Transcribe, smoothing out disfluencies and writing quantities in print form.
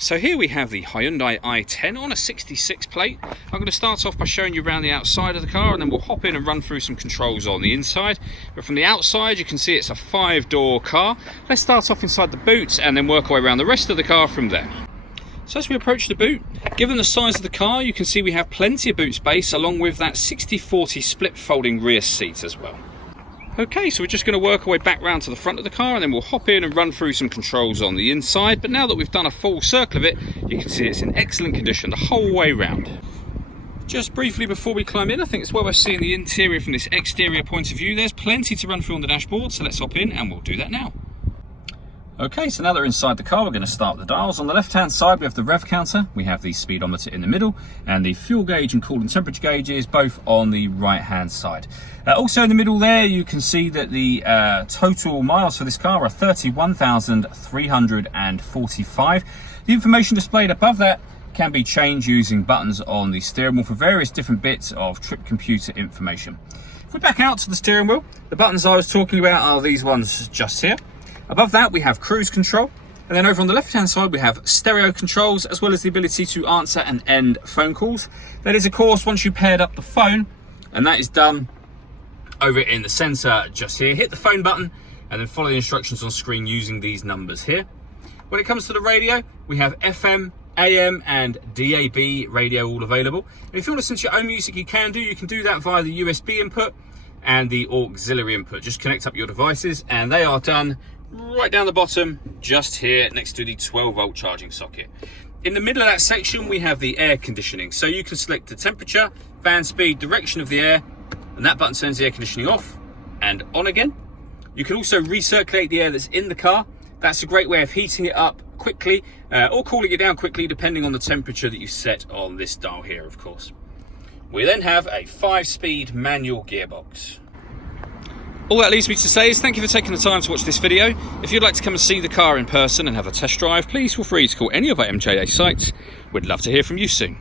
So here we have the Hyundai i10 on a 66 plate. I'm going to start off by showing you around the outside of the car, and then we'll hop in and run through some controls on the inside. But from the outside you can see it's a 5-door car. Let's start off inside the boot and then work our way around the rest of the car from there. So as we approach the boot, given the size of the car, you can see we have plenty of boot space along with that 60/40 split folding rear seat as well. Okay, so we're just going to work our way back round to the front of the car, and then we'll hop in and run through some controls on the inside. But now that we've done a full circle of it, you can see it's in excellent condition the whole way round. Just briefly before we climb in, I think it's well worth seeing the interior from this exterior point of view. There's plenty to run through on the dashboard, so let's hop in and we'll do that now. Okay, so now that we're inside the car, we're going to start the dials. On the left-hand side, we have the rev counter, we have the speedometer in the middle, and the fuel gauge and coolant temperature gauges both on the right-hand side. Also in the middle there, you can see that the total miles for this car are 31,345. The information displayed above that can be changed using buttons on the steering wheel for various different bits of trip computer information. If we back out to the steering wheel, the buttons I was talking about are these ones just here. Above that we have cruise control, and then over on the left hand side we have stereo controls, as well as the ability to answer and end phone calls. That is of course once you paired up the phone, and that is done over in the center just here. Hit the phone button and then follow the instructions on screen using these numbers here. When it comes to the radio, we have FM, AM and DAB radio all available. And if you want to listen to your own music, you can do that via the USB input and the auxiliary input. Just connect up your devices, and they are done right down the bottom just here next to the 12-volt charging socket. In the middle of that section we have the air conditioning, so you can select the temperature, fan speed, direction of the air, and that button turns the air conditioning off and on again. You can also recirculate the air that's in the car. That's a great way of heating it up quickly or cooling it down quickly, depending on the temperature that you set on this dial here, of course. We then have a 5-speed manual gearbox. All that leaves me to say is thank you for taking the time to watch this video. If you'd like to come and see the car in person and have a test drive, please feel free to call any of our MJA sites. We'd love to hear from you soon.